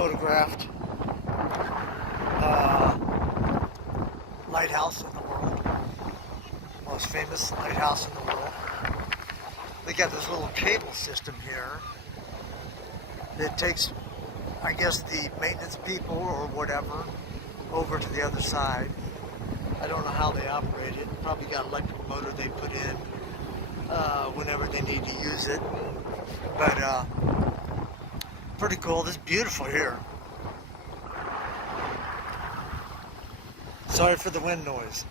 photographed lighthouse in the world. Most famous lighthouse in the world. They got this little cable system here that takes, I guess, the maintenance people or whatever over to the other side. I don't know how they operate it. Probably got an electric motor they put in whenever they need to use it. But pretty cool. This is beautiful here. Sorry for the wind noise.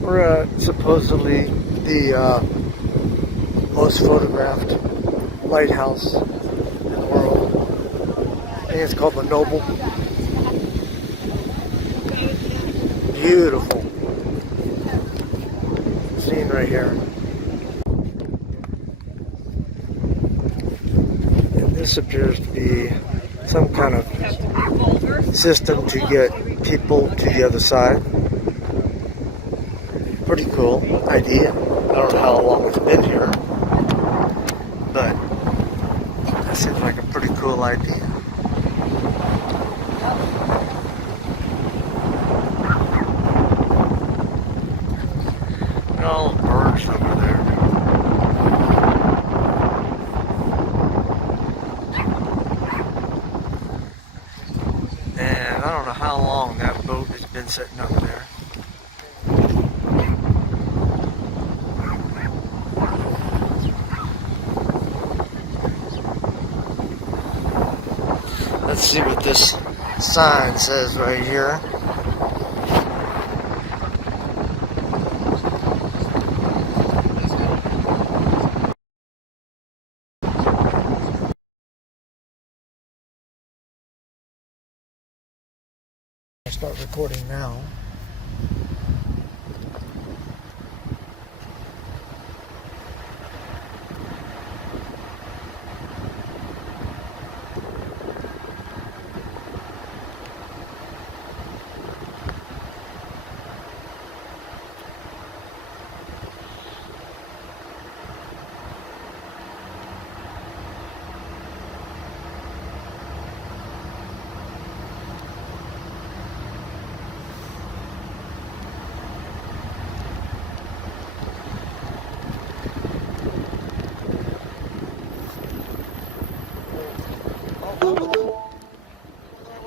We're at supposedly the most photographed lighthouse in the world. I think it's called the Nubble. Beautiful scene right here. And this appears to be some kind of system to get people to the other side. Pretty cool idea. I don't know how long it's been here, but that seems like a pretty cool idea. Look at all the birds over there. And I don't know how long that boat has been sitting up there. Let's see what this sign says right here. I'll start recording now.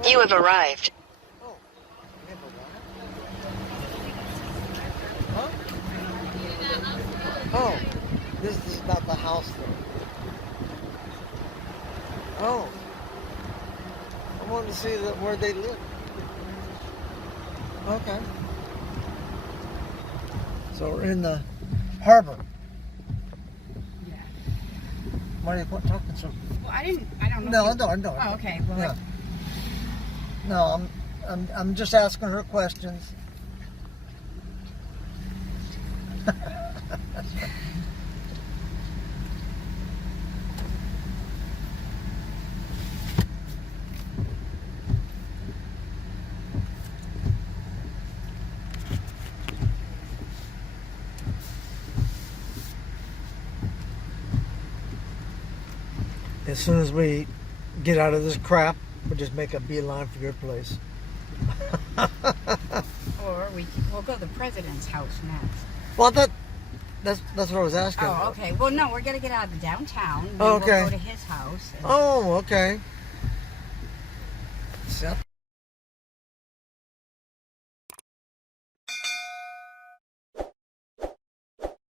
You have arrived. Oh, we have arrived? Huh? Oh, this is not the house though. Oh. I wanted to see where they live. Okay. So we're in the harbor. Yeah. Why are you talking so? Well, I don't know. No. Oh, okay. Well, Yeah. No, I'm just asking her questions. As soon as we get out of this crap, we'll just make a beeline for your place. or we'll go to the president's house next. Well, that's what I was asking. Oh, okay. Well, no, we're gonna get out of the downtown. Oh, okay. We'll go to his house. Oh, okay.